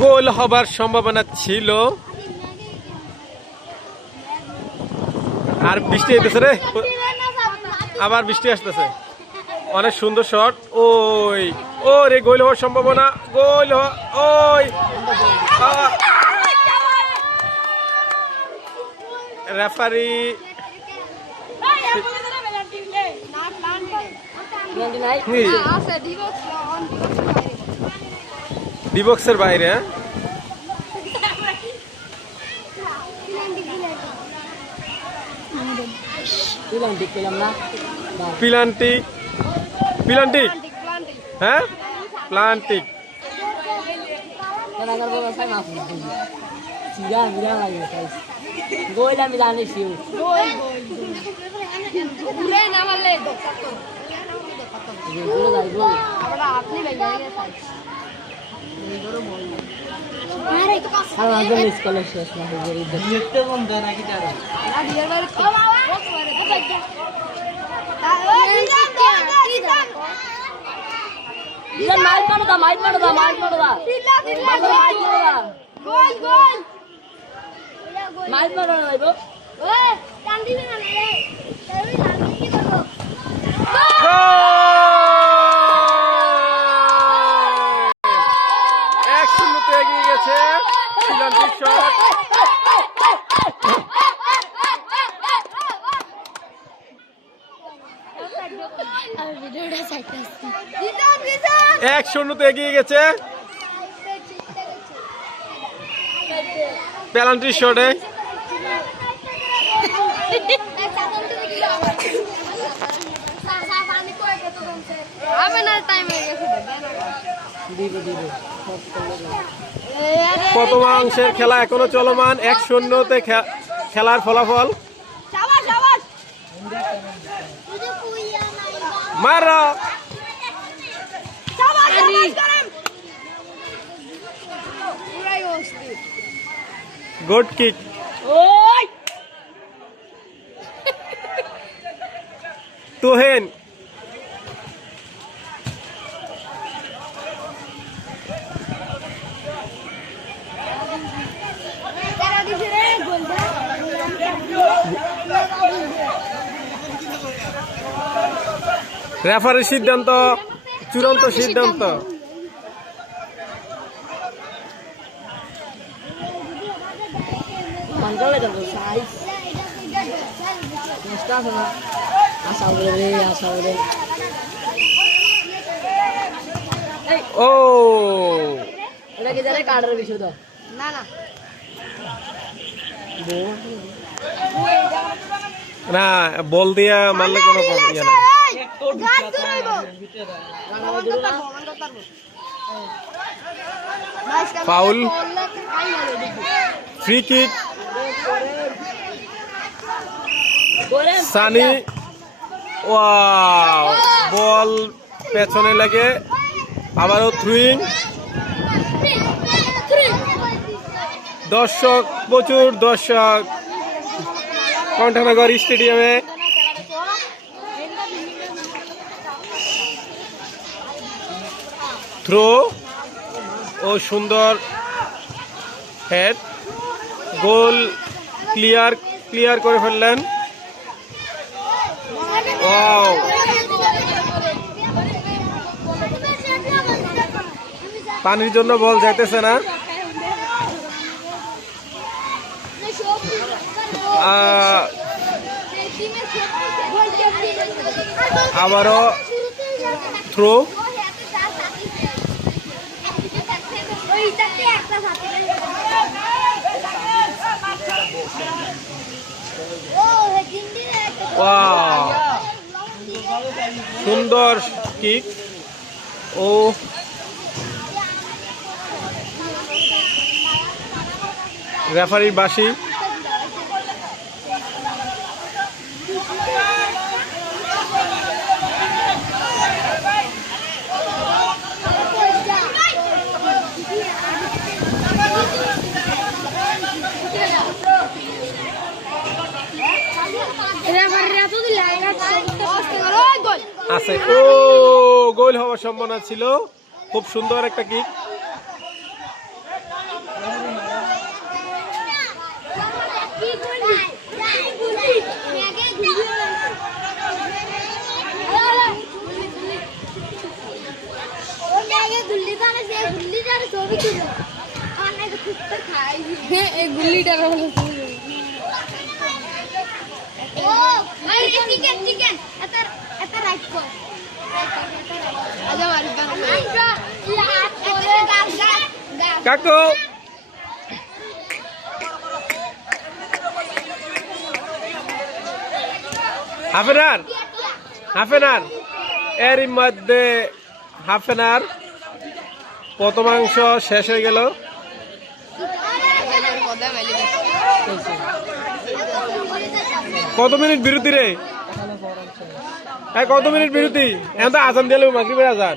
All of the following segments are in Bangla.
গোল হবার সম্ভাবনা ছিল, আর বৃষ্টি হইতেছে রে, আবার বৃষ্টি আসতেছে। অনেক সুন্দর শট। ওই ও রে, গোল হওয়ার সম্ভাবনা, গোল ওই রেফারি ডিবক্সের বাইরে। প্লান্টিক, প্লান্টিক, হ্যাঁ প্লান্টিক। গোল আমি জানিছি এগিয়ে গেছে প্লান্টিক শট। এক শূন্যতে এগিয়ে গেছে পেনাল্টি শটে। প্রথমাংশের খেলা এখনো চলমান, 1-0 খেলার ফলাফল। মারা গুড কিক। তোহেন রেফারির সিদ্ধান্ত চূড়ান্ত সিদ্ধান্ত। ও কাটার বিষয় তো না না না, বল দিয়া মারলে কোনো ইয়ে নাই। Foul, free kick. Sunny, wow, ball পেছনে লাগে, আবারও থ্রুইং। দর্শক, প্রচুর দর্শক কণ্ঠনগর স্টেডিয়ামে। থ্রো ও সুন্দর হেড, গোল ক্লিয়ার করে ফেললেন। ওয়াও, পানির জন্য বল যাইতেছে না। আবারও থ্রো, সুন্দর কিক ও রেফারির বাঁশি। Era más rato de la আছে। ও গোল হওয়ার সম্ভাবনা ছিল, খুব সুন্দর একটা কিক। কাকু হাফ এন আওয়ার এরই মধ্যে হাফ এন আওয়ার প্রথমাংশ শেষ হয়ে গেল। কত মিনিট বিরতি রে? কত মিনিট বিরতি? এখন তো আজান দিলে মাগরিবের আজান।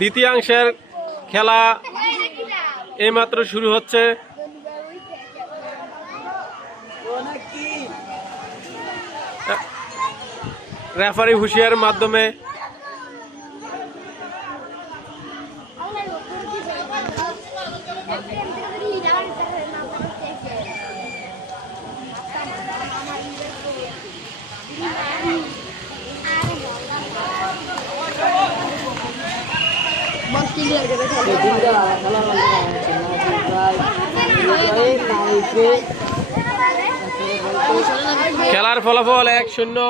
দ্বিতীয়াংশের খেলা এইমাত্র শুরু হচ্ছে। রেফারি হুঁশিয়ারের মাধ্যমে খেলার ফলাফল 1-0।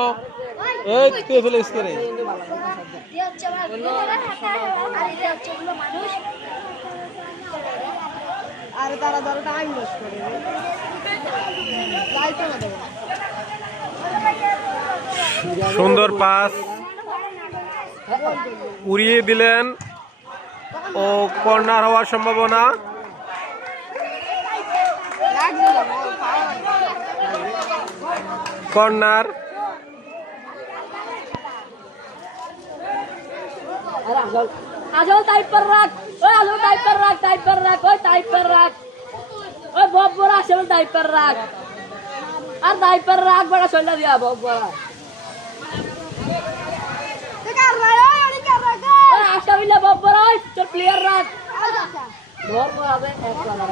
সুন্দর পাস উড়িয়ে দিলেন ও কর্নার হওয়ার সম্ভাবনা। কর্নার আজল টাইপ पर रख ओए आजल टाइप पर रख ओए टाइप पर रख ओए बहुत बड़ा आजल टाइप पर रख और टाइप पर रख बड़ा छोड़ दिया बहुत बड़ा क्या कर रहा है ये क्या कर रहा है ओए आशा बिल्ला बहुत बड़ा चल प्लेयर रख बहुत बड़ा है एक वाला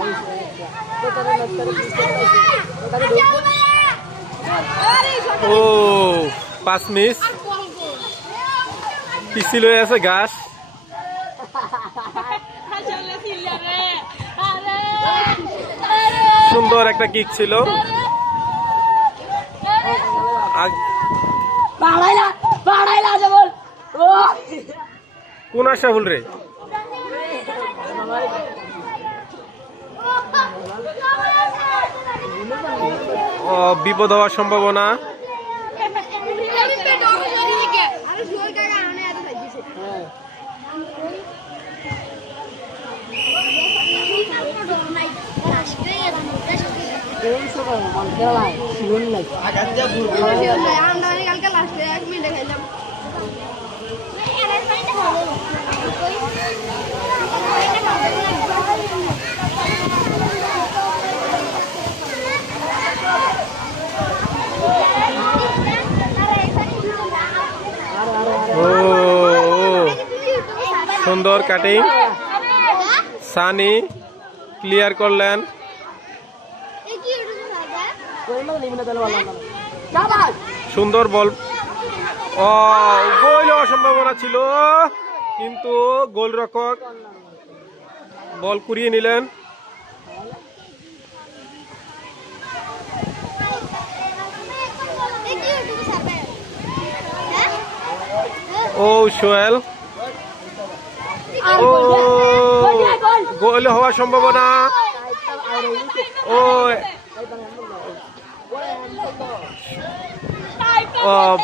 तो तेरे ও 5 মিস পিছিল হয়ে আছে ঘাস। সুন্দর একটা কিক ছিল। কোন আশরাফুল রে? বিপদ হওয়ার সম্ভাবনা। সুন্দর কাটিং সানি ক্লিয়ার করলেন। সুন্দর বল গোল হওয়ার সম্ভাবনা ছিল কিন্তু গোলরক্ষক বল কুড়িয়ে নিলেন। ও সোহেল ও গোল হওয়ার সম্ভাবনা। ও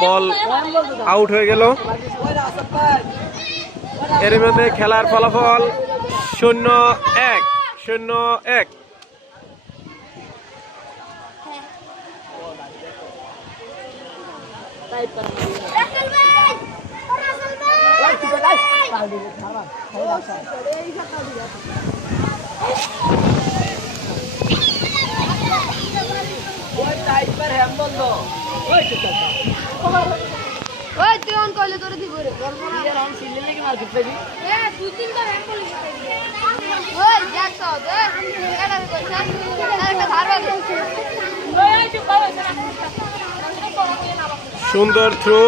বল আউট হয়ে গেল। এর মধ্যে খেলার ফলাফল 0-1। ওই তুই অন কইলে তোরে দিব রে তুই তিনটা র্যাঙ্ক করলি ওই দেখছ এটা কইছ একটা ধারবা সুন্দর থ্রো,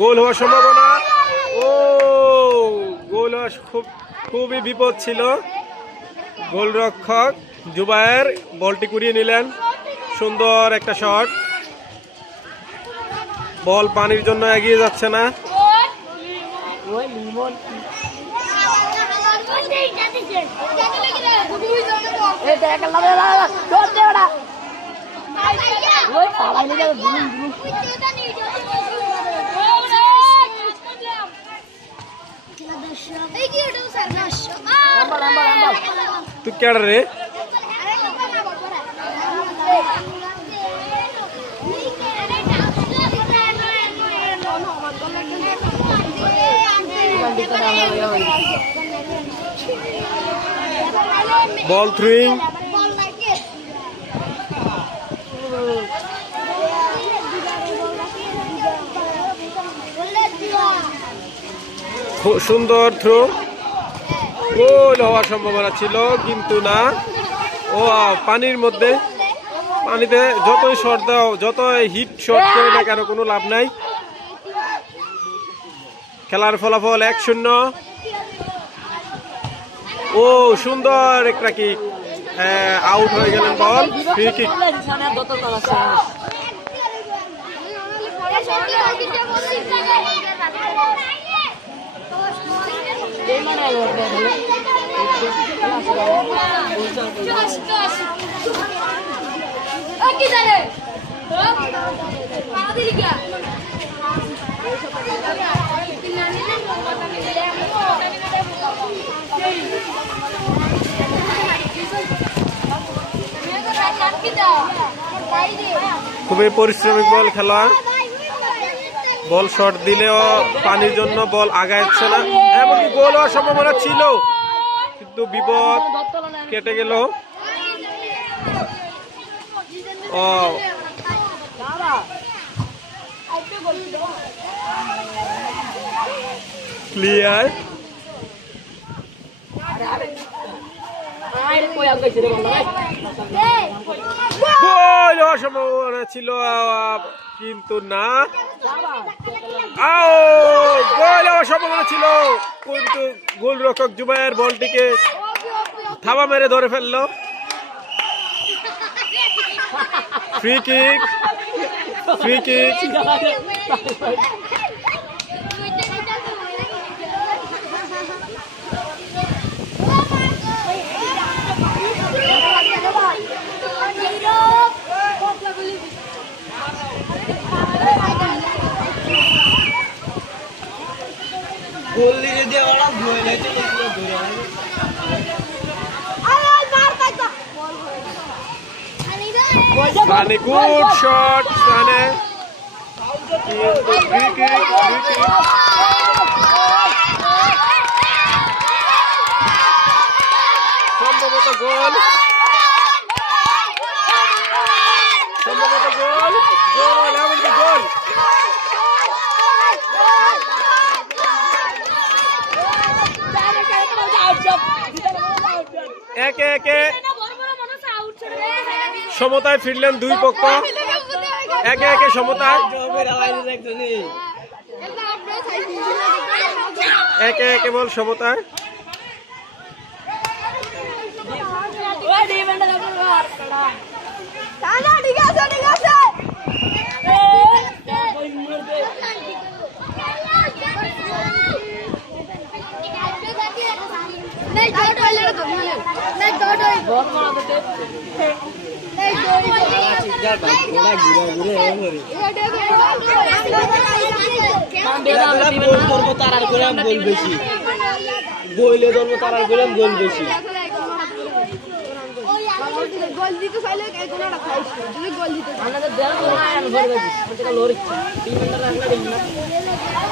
গোল হওয়ার সম্ভাবনা। ও গোল হওয়ার খুবই বিপদ ছিল। গোলরক্ষক জুবায়ের বলটি কুড়িয়ে নিলেন। সুন্দর একটা শট। বল পানির জন্য এগিয়ে যাচ্ছে না। তুই কেডা রে? বল থ্রোয়িং। সুন্দর থ্রো, গোল হওয়ার সম্ভাবনা ছিল কিন্তু না। ও পানির মধ্যে, পানিতে যতই শট দাও, যতই হিট শট করে না কেন কোনো লাভ নাই। খেলার ফলাফল 1-0। ও সুন্দর একটা কিক, আউট হয়ে গেলেন বল, ফ্রি কিক। খুবই পরিশ্রমিক বল খেলা। বল শট দিলেও পানির জন্য বল আগাচ্ছে না। এমনকি গোল হওয়ার সম্ভাবনা ছিল কিন্তু বিপদ কেটে গেল। ও ক্লিয়ার। গোল হওয়ার সম্ভাবনা ছিল কিন্তু না। গোল হওয়ার সম্ভাবনা ছিল কিন্তু গোলরক্ষক জুবায়ের বলটিকে থাবা মেরে ধরে ফেললো। Free kick, free kick. Goal দিয়ে দেওয়াটা গোল হয়েছে Sane, good shot, Sane. Free kick, free kick. সম্ভবত গোল, সম্ভবত গোল, গোল, এমনকি গোল। একে একে সমতায় ফিরলেন দুই পক্ষ, একে একে সমতায়, একে একে বল সমতায়। তারার করে গোল বেশি, গোলে ধরবো তারার করে গোল বেশি।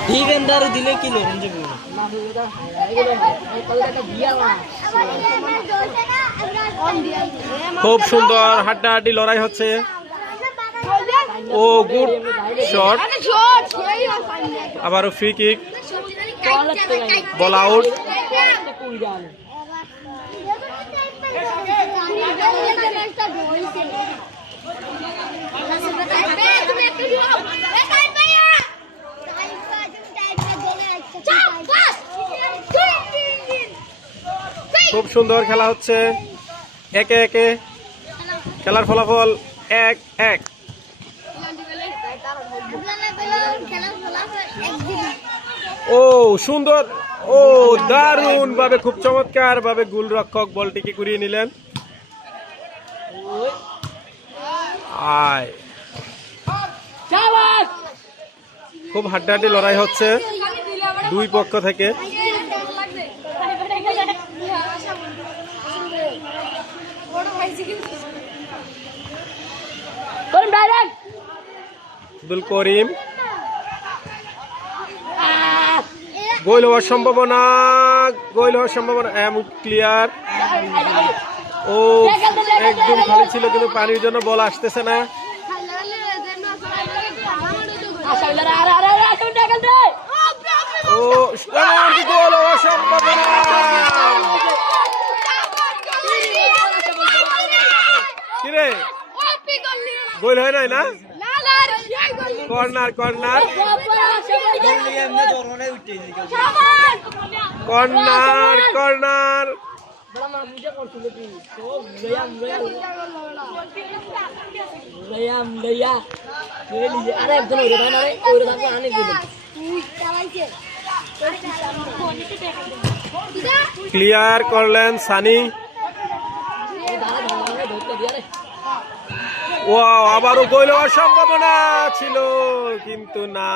ডিফেন্ডার দিলে কি লোন খুব সুন্দর হাড্ডাহাড্ডি লড়াই হচ্ছে। ও গুড শট, শট সেই আবারও ফ্রি কিক, বলের তো নাই বল আউট। কোন জানে খুব সুন্দর খেলা হচ্ছে, একে একে খেলার ফলাফল 1-1। ও সুন্দর, ও দারুণ ভাবে, খুব চমৎকার ভাবে গোলরক্ষক বলটিকে কুড়িয়ে নিলেন। আয় শাবাশ খুব হাড্ডাহাড্ডি লড়াই হচ্ছে দুই পক্ষ থেকে। কোন ডাইরেক্ট আব্দুল করিম, গোল হওয়ার সম্ভাবনা, গোল হওয়ার সম্ভাবনা, এমন ক্লিয়ার। ও একদম খালি ছিল, কিন্তু পানির জন্য বল আসতেছে না। আরে আরে আরে আরে টাকা দে ও এমন গোল হওয়ার সম্ভাবনা, কিরে গোল হয় নাই না? কর্নার কর্নার কর্নার কর্নার, বড় মা বুঝে করছিল তুই তো লয়াম লয়া আরে একজন ওরে দাও না রে ওরে দাও আনে দিবেন ক্লিয়ার করলেন সানি। ও আবারও গোল হওয়ার সম্ভাবনা ছিল, কিন্তু না।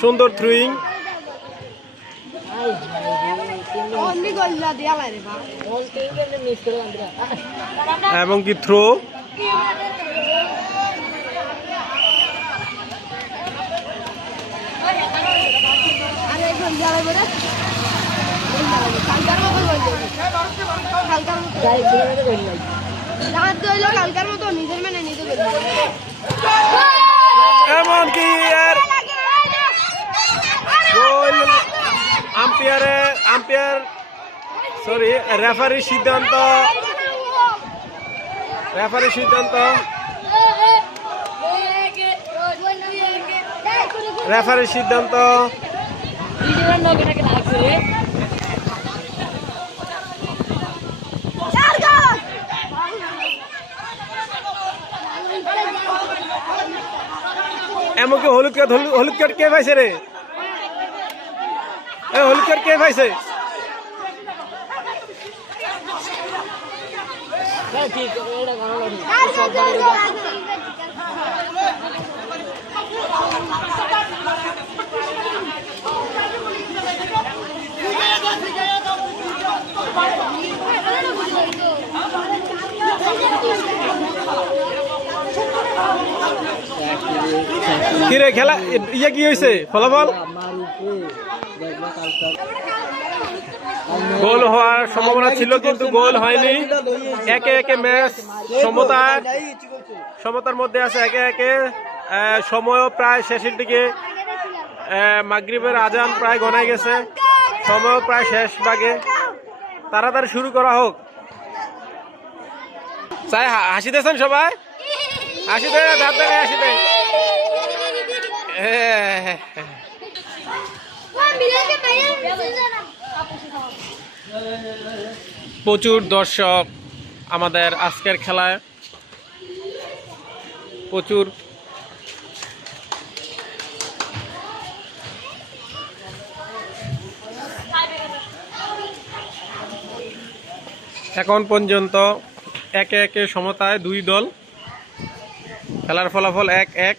সুন্দর থ্রুইং, এবং কি থ্রো। কালকার মতো নিজের মানে নিজে এমনকি এর গোল আম্পায়ার সরি রেফারির সিদ্ধান্ত, রেফারির সিদ্ধান্ত। এমনকি হলুদ কার্ড কে পাইছে রে? হলুদ কার্ড কে পাইছে? কিরে খেলা ইয়ে কি হয়েছে ফলাফল? গোল হওয়ার সম্ভাবনা ছিল, কিন্তু গোল হয়নি। একে একে ম্যাচ সমতার মধ্যে আছে, একে একে। সময়ও প্রায় শেষের দিকে, মাগরিবের আজান প্রায় গনাই গেছে, সময়ও প্রায় শেষ ভাগে। তাড়াতাড়ি শুরু করা হোক। চাই হাসি দিয়েছেন সবাই, হাসি দেয়, দাঁত দেখায় হাসি দেয়। প্রচুর দর্শক আমাদের আজকের খেলায়, প্রচুর। এখন পর্যন্ত একে একে সমতায় দুই দল, খেলার ফলাফল 1-1।